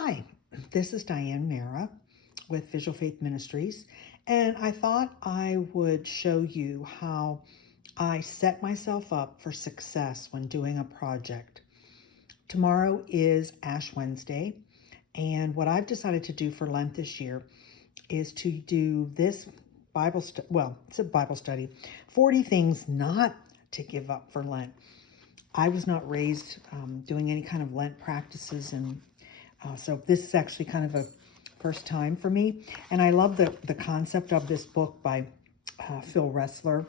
Hi, this is Diane Mara with Visual Faith Ministries, and I thought I would show you how I set myself up for success when doing a project. Tomorrow is Ash Wednesday, and what I've decided to do for Lent this year is to do this it's a Bible study, 40 things not to give up for Lent. I was not raised doing any kind of Lent practices, and so this is actually kind of a first time for me. And I love the concept of this book by Phil Ressler,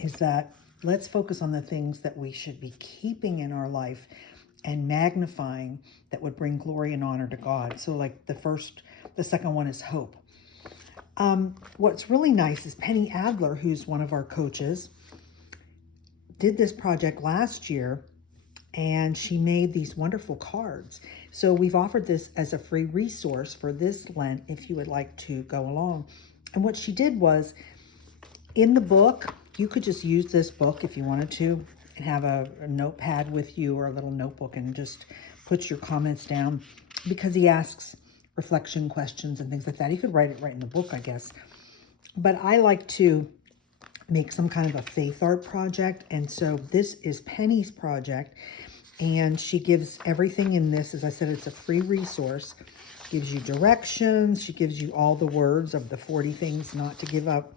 is that let's focus on the things that we should be keeping in our life and magnifying that would bring glory and honor to God. So like the second one is hope. What's really nice is Penny Adler, who's one of our coaches, did this project last year, and she made these wonderful cards. So we've offered this as a free resource for this Lent if you would like to go along. And what she did was, in the book, you could just use this book if you wanted to and have a notepad with you or a little notebook and just put your comments down, because he asks reflection questions and things like that. You could write it right in the book, I guess. But I like to make some kind of a faith art project. And so this is Penny's project, and she gives everything in this. As I said, it's a free resource. Gives you directions. She gives you all the words of the 40 things not to give up.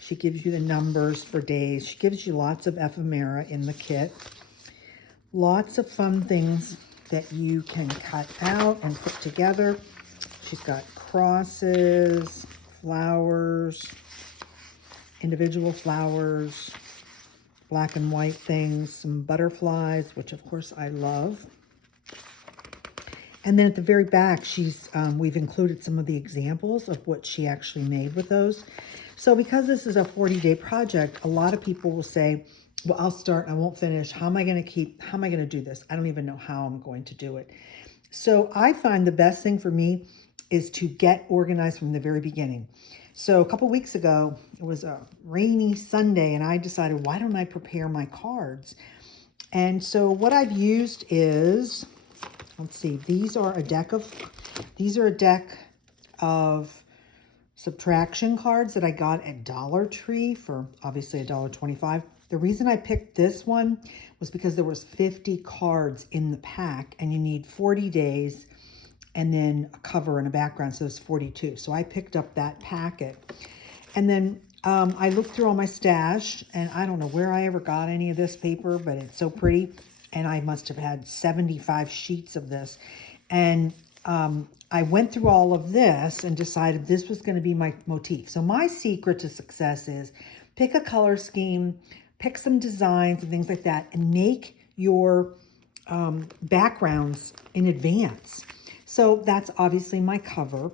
She gives you the numbers for days. She gives you lots of ephemera in the kit. Lots of fun things that you can cut out and put together. She's got crosses, flowers, individual flowers, black and white things, some butterflies, which of course I love. And then at the very back, we've included some of the examples of what she actually made with those. So because this is a 40-day project, a lot of people will say, well, I'll start, I won't finish. How am I going to do this? I don't even know how I'm going to do it. So I find the best thing for me is to get organized from the very beginning. So a couple weeks ago, it was a rainy Sunday, and I decided, why don't I prepare my cards? And so what I've used is, let's see, these are a deck of subtraction cards that I got at Dollar Tree for obviously $1.25. The reason I picked this one was because there was 50 cards in the pack, and you need 40 days and then a cover and a background, so it's 42. So I picked up that packet. And then I looked through all my stash, and I don't know where I ever got any of this paper, but it's so pretty. And I must have had 75 sheets of this. And I went through all of this and decided this was going to be my motif. So my secret to success is pick a color scheme, pick some designs and things like that, and make your backgrounds in advance. So that's obviously my cover.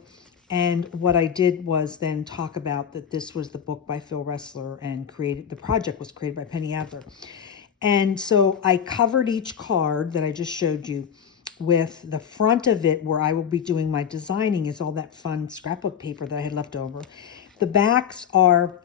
And what I did was then talk about that this was the book by Phil Ressler, and the project was created by Penny Adler. And so I covered each card that I just showed you with the front of it, where I will be doing my designing, is all that fun scrapbook paper that I had left over. The backs are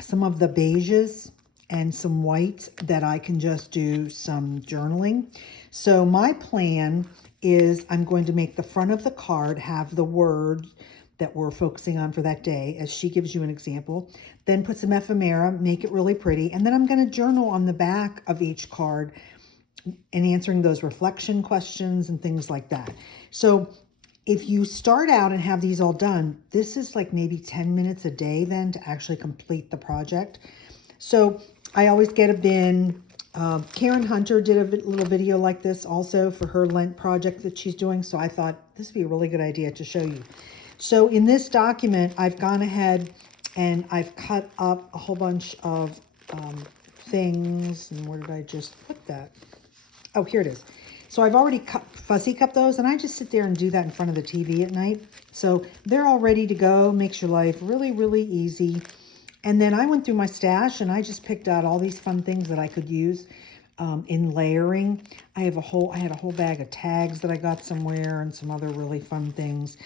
some of the beiges and some whites that I can just do some journaling. So my plan is I'm going to make the front of the card have the words that we're focusing on for that day, as she gives you an example. Then put some ephemera, make it really pretty. And then I'm going to journal on the back of each card and answering those reflection questions and things like that. So if you start out and have these all done, this is like maybe 10 minutes a day then to actually complete the project. So I always get a bin. Karen Hunter did a little video like this also for her Lent project that she's doing. So I thought this would be a really good idea to show you. So in this document, I've gone ahead and I've cut up a whole bunch of things. And where did I just put that? Oh, here it is. So I've already fussy cut those, and I just sit there and do that in front of the TV at night. So they're all ready to go. Makes your life really, really easy. And then I went through my stash, and I just picked out all these fun things that I could use in layering. I had a whole bag of tags that I got somewhere, and some other really fun things.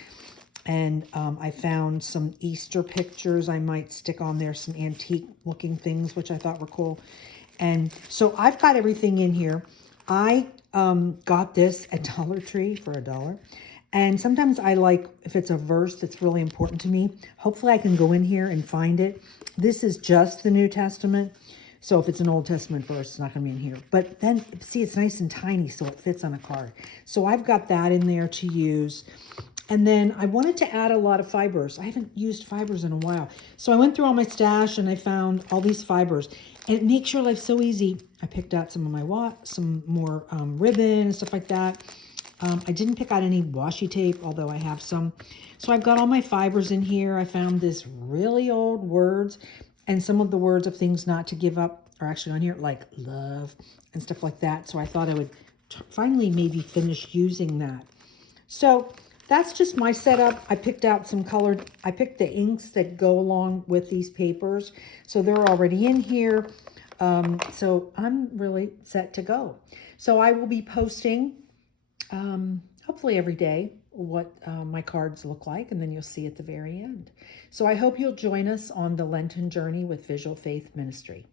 And I found some Easter pictures I might stick on there, some antique looking things, which I thought were cool. And so I've got everything in here. I got this at Dollar Tree for $1. And sometimes I like, if it's a verse that's really important to me, hopefully I can go in here and find it. This is just the New Testament. So if it's an Old Testament verse, it's not going to be in here. But then, see, it's nice and tiny, so it fits on a card. So I've got that in there to use. And then I wanted to add a lot of fibers. I haven't used fibers in a while. So I went through all my stash and I found all these fibers. And it makes your life so easy. I picked out some of my some more ribbon and stuff like that. I didn't pick out any washi tape, although I have some. So I've got all my fibers in here. I found this really old words, and some of the words of things not to give up are actually on here, like love and stuff like that. So I thought I would finally maybe finish using that. So that's just my setup. I picked out some colored, I picked the inks that go along with these papers. So they're already in here. So I'm really set to go. So I will be posting hopefully every day what my cards look like, and then you'll see at the very end. So I hope you'll join us on the Lenten journey with Visual Faith Ministry.